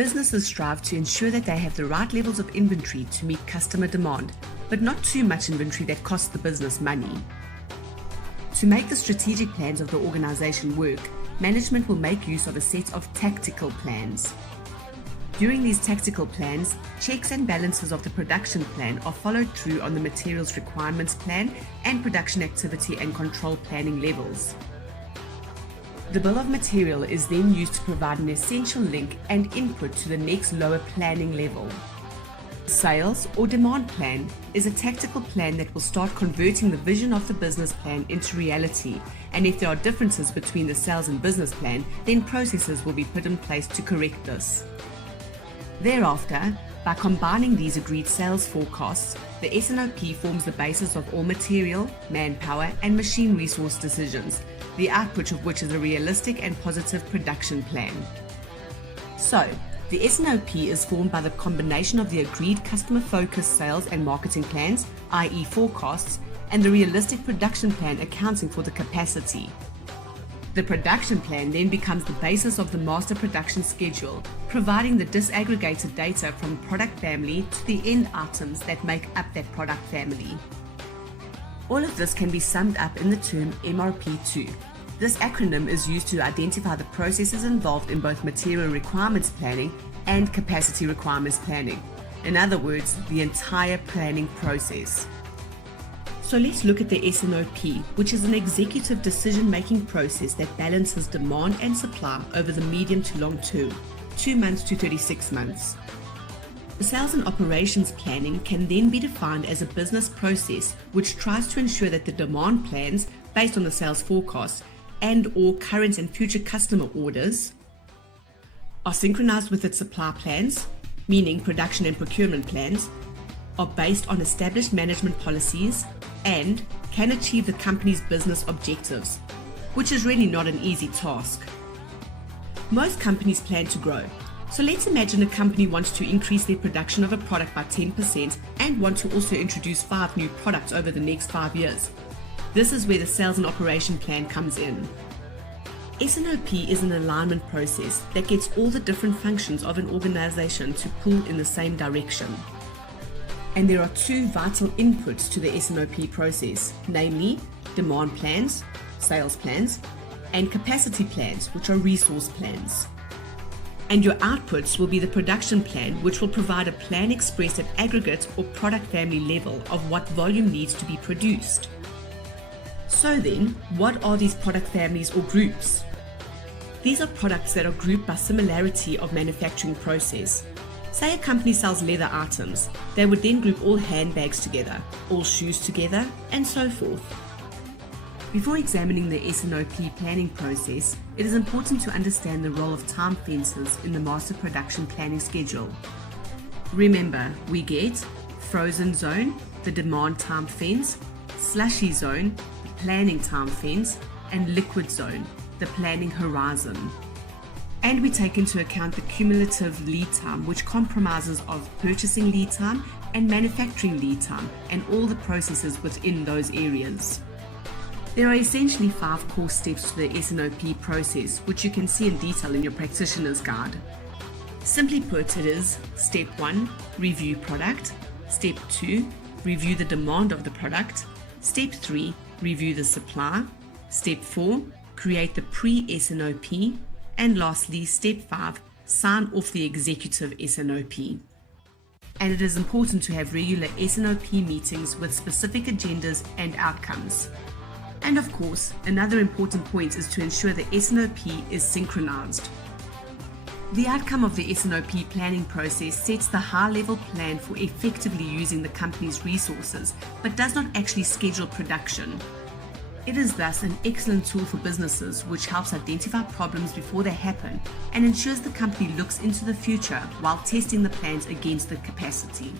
Businesses strive to ensure that they have the right levels of inventory to meet customer demand, but not too much inventory that costs the business money. To make the strategic plans of the organization work, management will make use of a set of tactical plans. During these tactical plans, checks and balances of the production plan are followed through on the materials requirements plan and production activity and control planning levels. The bill of material is then used to provide an essential link and input to the next lower planning level. Sales or demand plan is a tactical plan that will start converting the vision of the business plan into reality, and if there are differences between the sales and business plan, then processes will be put in place to correct this. Thereafter, by combining these agreed sales forecasts, the S&OP forms the basis of all material, manpower, and machine resource decisions, the output of which is a realistic and positive production plan. So, the S&OP is formed by the combination of the agreed customer-focused sales and marketing plans, i.e. forecasts, and the realistic production plan accounting for the capacity. The production plan then becomes the basis of the master production schedule, providing the disaggregated data from product family to the end items that make up that product family. All of this can be summed up in the term MRP2. This acronym is used to identify the processes involved in both material requirements planning and capacity requirements planning. In other words, the entire planning process. So let's look at the S&OP, which is an executive decision-making process that balances demand and supply over the medium to long term, 2 months to 36 months. The sales and operations planning can then be defined as a business process which tries to ensure that the demand plans, based on the sales forecast and/or current and future customer orders, are synchronized with its supply plans, meaning production and procurement plans, are based on established management policies, and can achieve the company's business objectives, which is really not an easy task. Most companies plan to grow, so let's imagine a company wants to increase their production of a product by 10% and want to also introduce 5 new products over the next 5 years. This is where the sales and operation plan comes in. S&OP is an alignment process that gets all the different functions of an organization to pull in the same direction. And there are 2 vital inputs to the S&OP process, namely demand plans, sales plans, and capacity plans, which are resource plans. And your outputs will be the production plan, which will provide a plan expressed at aggregate or product family level of what volume needs to be produced. So then, what are these product families or groups? These are products that are grouped by similarity of manufacturing process. Say a company sells leather items, they would then group all handbags together, all shoes together, and so forth. Before examining the S&OP planning process, it is important to understand the role of time fences in the master production planning schedule. Remember, we get frozen zone, the demand time fence, slushy zone, the planning time fence, and liquid zone, the planning horizon. And we take into account the cumulative lead time, which compromises of purchasing lead time and manufacturing lead time, and all the processes within those areas. There are essentially 5 core steps to the S&OP process, which you can see in detail in your practitioner's guide. Simply put, it is Step 1, review product. Step 2, review the demand of the product. Step 3, review the supply. Step 4, create the pre-S&OP. And lastly, Step 5, sign off the executive S&OP. And it is important to have regular S&OP meetings with specific agendas and outcomes. And of course, another important point is to ensure the S&OP is synchronized. The outcome of the S&OP planning process sets the high-level plan for effectively using the company's resources, but does not actually schedule production. It is thus an excellent tool for businesses which helps identify problems before they happen and ensures the company looks into the future while testing the plans against the capacity.